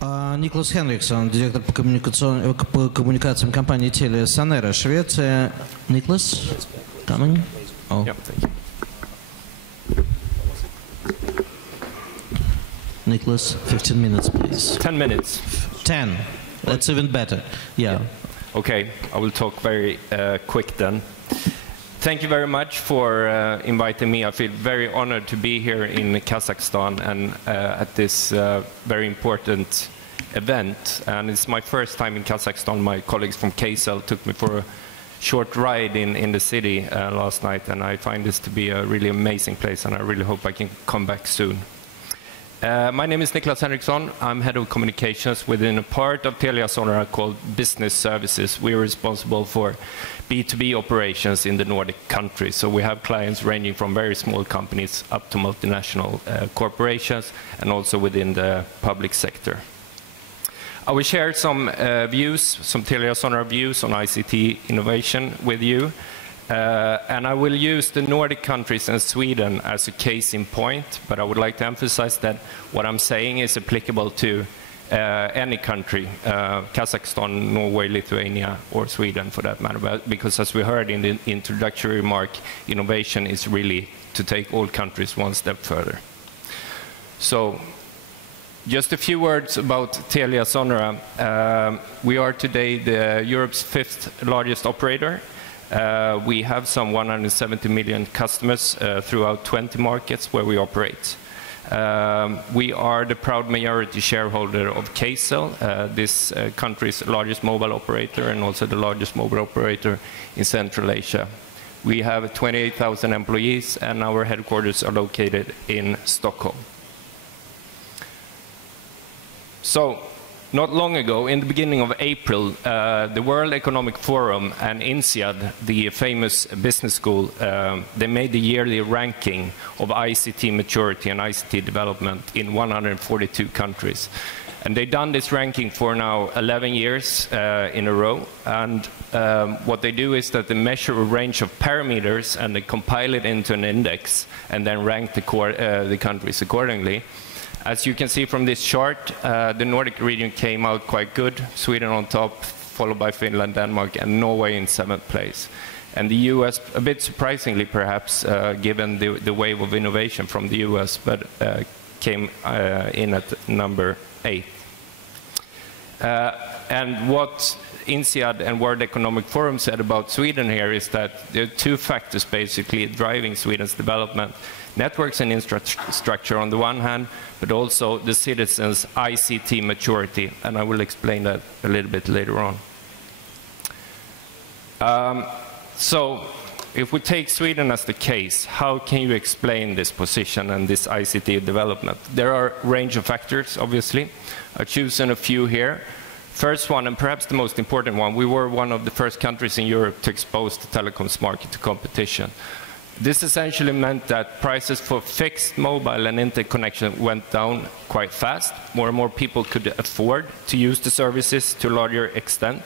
Николас Henriksen, директор по коммуникациям компании Telia Швеция. Николас, coming? Oh. Yep, thank you. Nicholas, 15 minutes, please. 10 minutes. 10. That's even better. Yeah. Okay, I will talk very quick then. Thank you very much for inviting me. I feel very honored to be here in Kazakhstan and at this very important event. And it's my first time in Kazakhstan. My colleagues from KCell took me for a short ride in the city last night, and I find this to be a really amazing place, and I really hope I can come back soon. My name is Niklas Henriksson. I'm head of communications within a part of Telia called Business Services. We are responsible for B2B operations in the Nordic countries. So we have clients ranging from very small companies up to multinational corporations, and also within the public sector. I will share some views, some Telia views on ICT innovation with you. And I will use the Nordic countries and Sweden as a case in point, but I would like to emphasize that what I'm saying is applicable to any country, Kazakhstan, Norway, Lithuania, or Sweden for that matter, because as we heard in the introductory remark, innovation is really to take all countries one step further. So, just a few words about Telia Sonera. We are today Europe's 5th largest operator. We have some 170 million customers throughout 20 markets where we operate. We are the proud majority shareholder of KCell, this country's largest mobile operator and also the largest mobile operator in Central Asia. We have 28,000 employees, and our headquarters are located in Stockholm. So, not long ago, in the beginning of April, the World Economic Forum and INSEAD, the famous business school, they made the yearly ranking of ICT maturity and ICT development in 142 countries. And they've done this ranking for now 11 years in a row. And what they do is that they measure a range of parameters and they compile it into an index and then rank the countries accordingly. As you can see from this chart, the Nordic region came out quite good. Sweden on top, followed by Finland, Denmark, and Norway in 7th place. And the US, a bit surprisingly perhaps, given the wave of innovation from the US, but came in at number 8. And what INSEAD and World Economic Forum said about Sweden here is that there are 2 factors basically driving Sweden's development. Networks and infrastructure on the one hand, but also the citizens' ICT maturity, and I will explain that a little bit later on. So, if we take Sweden as the case, how can you explain this position and this ICT development? There are a range of factors, obviously. I've chosen a few here. First one, and perhaps the most important one, we were one of the first countries in Europe to expose the telecoms market to competition. This essentially meant that prices for fixed, mobile, and interconnection went down quite fast. More and more people could afford to use the services to a larger extent.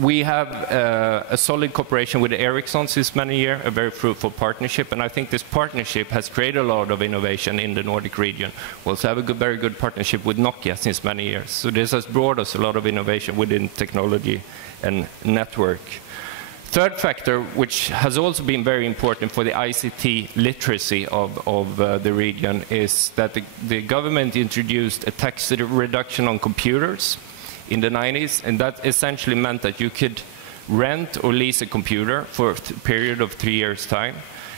We have a solid cooperation with Ericsson since many years, a very fruitful partnership, and I think this partnership has created a lot of innovation in the Nordic region. We also have a very good partnership with Nokia since many years. So this has brought us a lot of innovation within technology and network. Third factor, which has also been very important for the ICT literacy of the region, is that the government introduced a tax reduction on computers in the 90s, and that essentially meant that you could rent or lease a computer for a period of 3 years' time,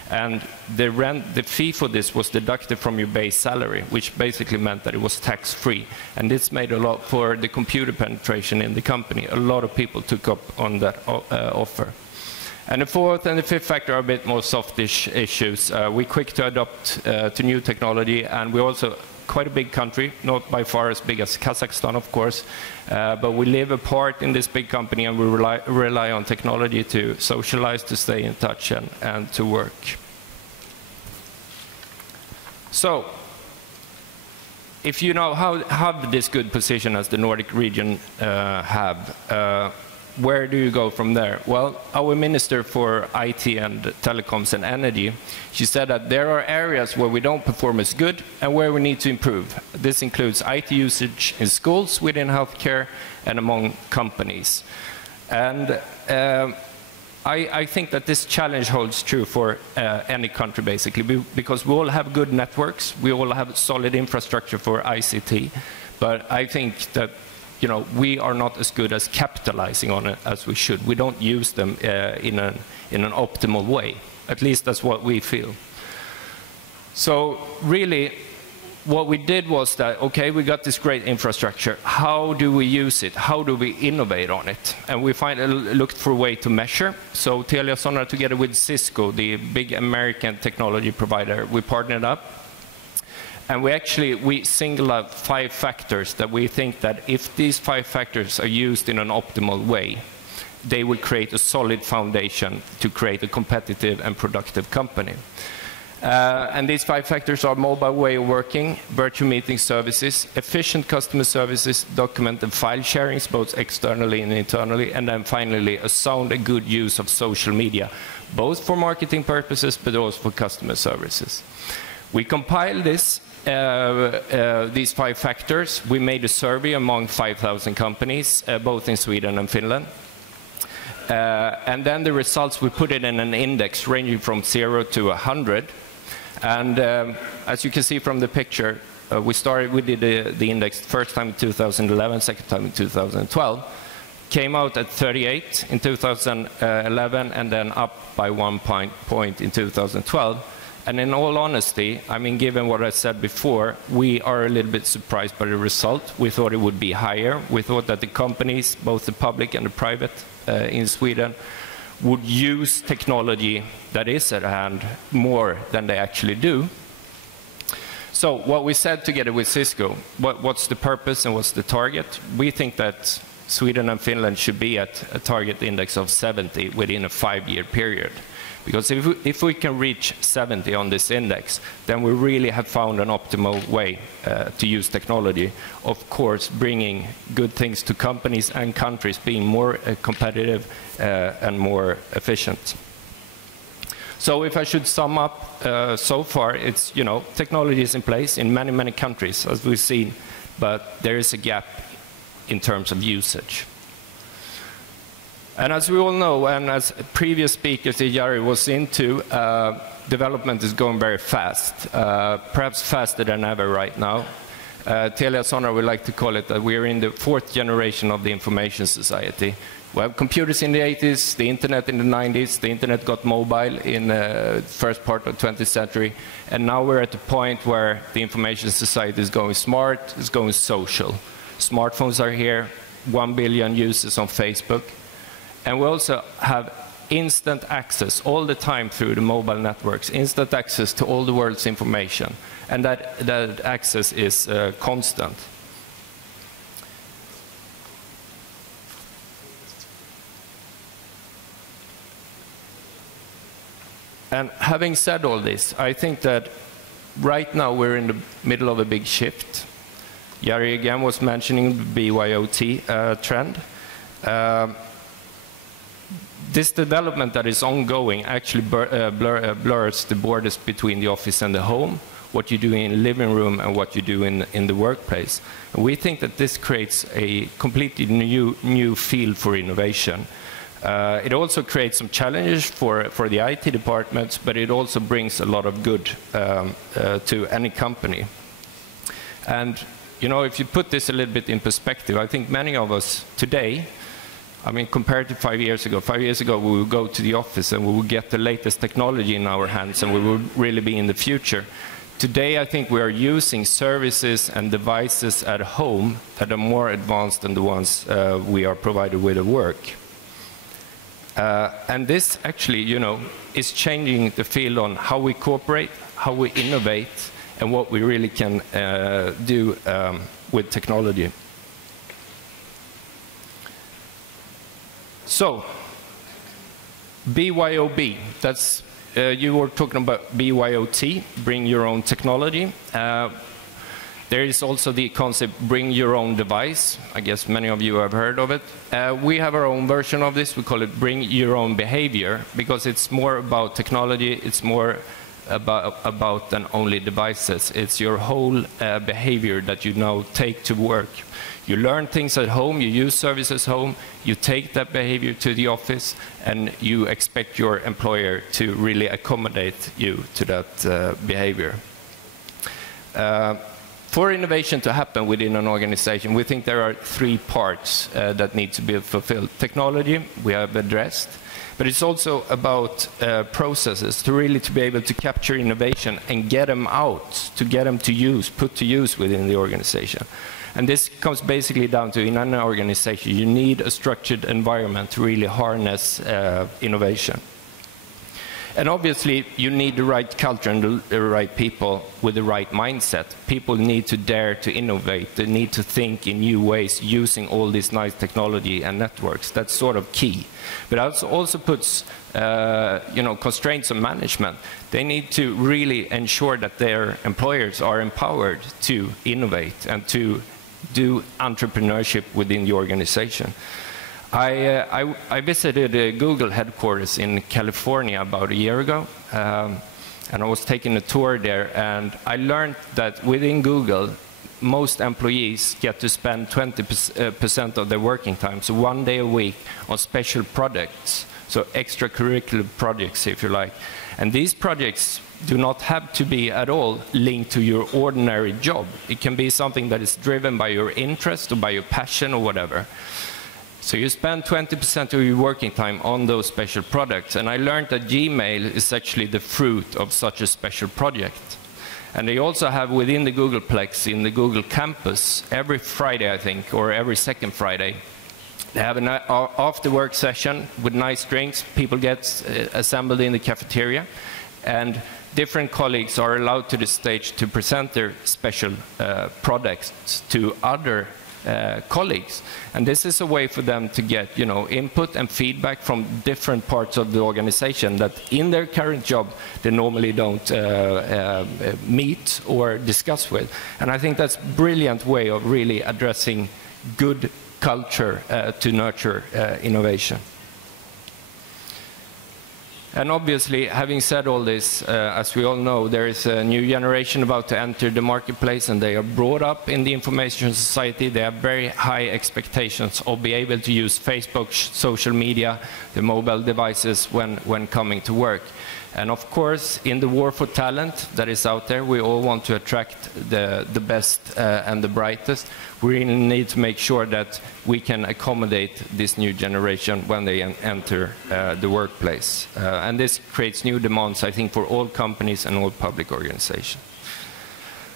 and the fee for this was deducted from your base salary, which basically meant that it was tax-free. And this made a lot for the computer penetration in the company. A lot of people took up on that offer. And the fourth and the fifth factor are a bit more softish issues. We're quick to adopt to new technology, and we're also quite a big country, not by far as big as Kazakhstan, of course, but we live apart in this big company, and we rely on technology to socialize, to stay in touch, and to work. So, if you know how this good position as the Nordic region have, where do you go from there? Well, our Minister for IT and Telecoms and Energy, she said that there are areas where we don't perform as good and where we need to improve. This includes IT usage in schools, within healthcare, and among companies. And I think that this challenge holds true for any country, basically, because we all have good networks, we all have solid infrastructure for ICT, but I think that we are not as good as capitalizing on it as we should. We don't use them in an optimal way. At least that's what we feel. So really, what we did was that, okay, we got this great infrastructure. How do we use it? How do we innovate on it? And we looked for a way to measure. So Telia Sonera, together with Cisco, the big American technology provider, we partnered up. And we singled out 5 factors that we think that if these 5 factors are used in an optimal way, they will create a solid foundation to create a competitive and productive company. And these 5 factors are mobile way of working, virtual meeting services, efficient customer services, document and file sharings, both externally and internally, and then finally a sound and good use of social media, both for marketing purposes but also for customer services. We compiled these 5 factors. We made a survey among 5,000 companies, both in Sweden and Finland. And then the results, we put it in an index ranging from 0 to 100. And as you can see from the picture, we did the index first time in 2011, second time in 2012. Came out at 38 in 2011 and then up by 1 point in 2012. And in all honesty, I mean, given what I said before, we are a little bit surprised by the result. We thought it would be higher. We thought that the companies, both the public and the private in Sweden, would use technology that is at hand more than they actually do. So what we said together with Cisco, what's the purpose and what's the target? We think that Sweden and Finland should be at a target index of 70 within a 5-year period. Because if we can reach 70 on this index, then we really have found an optimal way to use technology. Of course, bringing good things to companies and countries, being more competitive and more efficient. So if I should sum up so far, it's, technology is in place in many, many countries, as we've seen, but there is a gap in terms of usage. And as we all know, and as previous speakers Jari was into, development is going very fast, perhaps faster than ever right now. Telia Sonera would like to call it that we are in the 4th generation of the information society. We have computers in the 80s, the internet in the 90s, the internet got mobile in the first part of the 20th century, and now we're at the point where the information society is going smart, it's going social. Smartphones are here, 1 billion users on Facebook. And we also have instant access all the time through the mobile networks, instant access to all the world's information. And that access is constant. And having said all this, I think that right now we're in the middle of a big shift. Jari again was mentioning the BYOD trend. This development that is ongoing actually blurs the borders between the office and the home, what you do in the living room and what you do in the workplace. And we think that this creates a completely new field for innovation. It also creates some challenges for the IT departments, but it also brings a lot of good to any company. And if you put this a little bit in perspective, I think many of us today, I mean, compared to 5 years ago we would go to the office and we would get the latest technology in our hands and we would really be in the future. Today, I think we are using services and devices at home that are more advanced than the ones we are provided with at work. And this actually, is changing the field on how we cooperate, how we innovate, and what we really can do with technology. So, BYOB, that's, you were talking about BYOT, bring your own technology. There is also the concept, bring your own device. I guess many of you have heard of it. We have our own version of this. We call it bring your own behavior, because it's more about technology. It's more about than only devices. It's your whole behavior that you now take to work. You learn things at home, you use services home, you take that behavior to the office, and you expect your employer to really accommodate you to that behavior. For innovation to happen within an organization, we think there are three parts that need to be fulfilled. Technology, we have addressed, but it's also about processes to really be able to capture innovation and get them out, to get them to use, put to use within the organization. And this comes basically down to, in an organization, you need a structured environment to really harness innovation. And obviously, you need the right culture and the right people with the right mindset. People need to dare to innovate. They need to think in new ways using all this nice technology and networks. That's sort of key. But it also puts constraints on management. They need to really ensure that their employers are empowered to innovate and to do entrepreneurship within the organization. I visited Google headquarters in California about a year ago, and I was taking a tour there, and I learned that within Google, most employees get to spend 20% of their working time, so 1 day a week, on special projects, so extracurricular projects, if you like. And these projects do not have to be at all linked to your ordinary job. It can be something that is driven by your interest or by your passion or whatever. So you spend 20% of your working time on those special projects. And I learned that Gmail is actually the fruit of such a special project. And they also have within the Googleplex, in the Google campus, every Friday, I think, or every second Friday, they have an after-work session with nice drinks. People get assembled in the cafeteria. And different colleagues are allowed to the stage to present their special products to other colleagues. And this is a way for them to get input and feedback from different parts of the organization that in their current job they normally don't meet or discuss with. And I think that's a brilliant way of really addressing good culture to nurture innovation. And obviously, having said all this, as we all know, there is a new generation about to enter the marketplace, and they are brought up in the information society. They have very high expectations of being able to use Facebook, social media, the mobile devices when coming to work. And of course, in the war for talent that is out there, we all want to attract the best and the brightest. We really need to make sure that we can accommodate this new generation when they enter the workplace. And this creates new demands, I think, for all companies and all public organizations.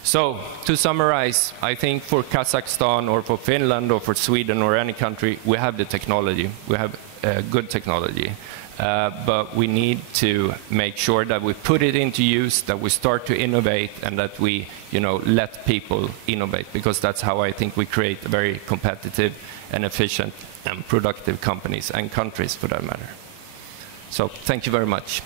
So, to summarize, I think for Kazakhstan or for Finland or for Sweden or any country, we have the technology. We have good technology. But we need to make sure that we put it into use, that we start to innovate, and that we, let people innovate, because that's how I think we create very competitive and efficient and productive companies and countries, for that matter. So, thank you very much.